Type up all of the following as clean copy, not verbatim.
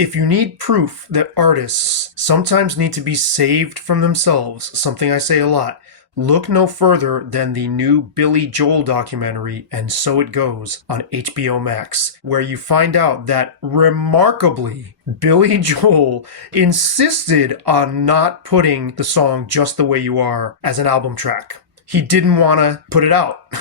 If you need proof that artists sometimes need to be saved from themselves, something I say a lot, look no further than the new Billy Joel documentary, And So It Goes, on HBO Max, where you find out that, remarkably, Billy Joel insisted on not putting the song Just the Way You Are as an album track. He didn't want to put it out.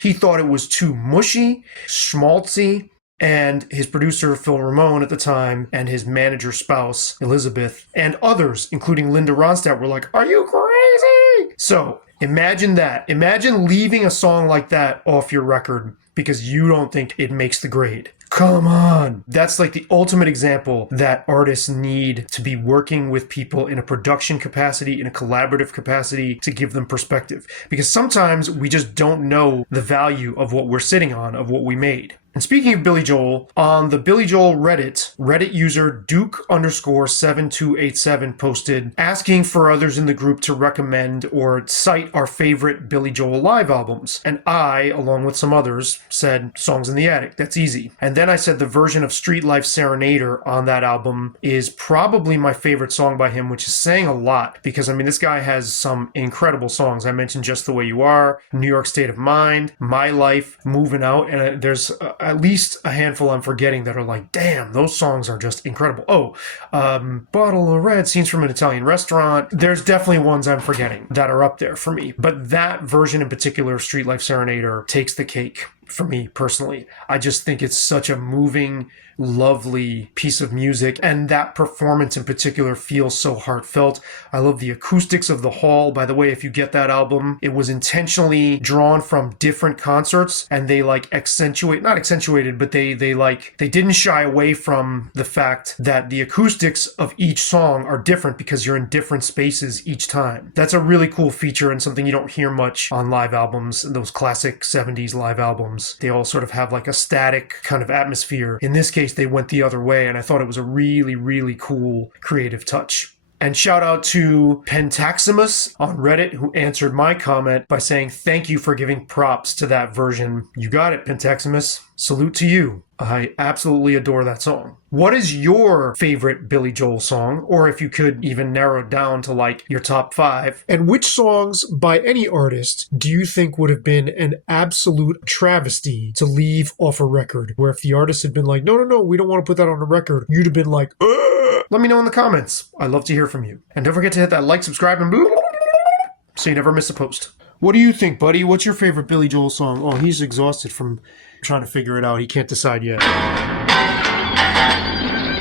He thought it was too mushy, schmaltzy, and his producer, Phil Ramone, at the time, and his manager spouse, Elizabeth, and others, including Linda Ronstadt, were like, "Are you crazy?" So imagine that. Imagine leaving a song like that off your record because you don't think it makes the grade. Come on. That's like the ultimate example that artists need to be working with people in a production capacity, in a collaborative capacity, to give them perspective. Because sometimes we just don't know the value of what we're sitting on, of what we made. And speaking of Billy Joel, on the Billy Joel Reddit user Duke_7287 posted asking for others in the group to recommend or cite our favorite Billy Joel live albums. And I, along with some others, said Songs in the Attic. That's easy. And then I said the version of Streetlife Serenader on that album is probably my favorite song by him, which is saying a lot because, I mean, this guy has some incredible songs. I mentioned Just the Way You Are, New York State of Mind, My Life, Moving Out, and there's at least a handful I'm forgetting that are like, damn, those songs are just incredible. Bottle of Red, Scenes from an Italian Restaurant. There's definitely ones I'm forgetting that are up there for me. But that version in particular, Streetlife Serenader, takes the cake for me personally. I just think it's such a moving, lovely piece of music, and that performance in particular feels so heartfelt. I love the acoustics of the hall. By the way, if you get that album, it was intentionally drawn from different concerts, and they like they didn't shy away from the fact that the acoustics of each song are different because you're in different spaces each time. That's a really cool feature and something you don't hear much on live albums, those classic 70s live albums. They all sort of have like a static kind of atmosphere. In this case, they went the other way, and I thought it was a really, really cool creative touch. And shout out to Pentaximus on Reddit, who answered my comment by saying, "Thank you for giving props to that version." You got it, Pentaximus. Salute to you. I absolutely adore that song. What is your favorite Billy Joel song? Or if you could even narrow it down to like your top 5. And which songs by any artist do you think would have been an absolute travesty to leave off a record? Where if the artist had been like, no, we don't want to put that on a record, you'd have been like, ugh. Let me know in the comments. I'd love to hear from you. And don't forget to hit that like, subscribe, and boom, so you never miss a post. What do you think, buddy? What's your favorite Billy Joel song? Oh, he's exhausted from trying to figure it out. He can't decide yet.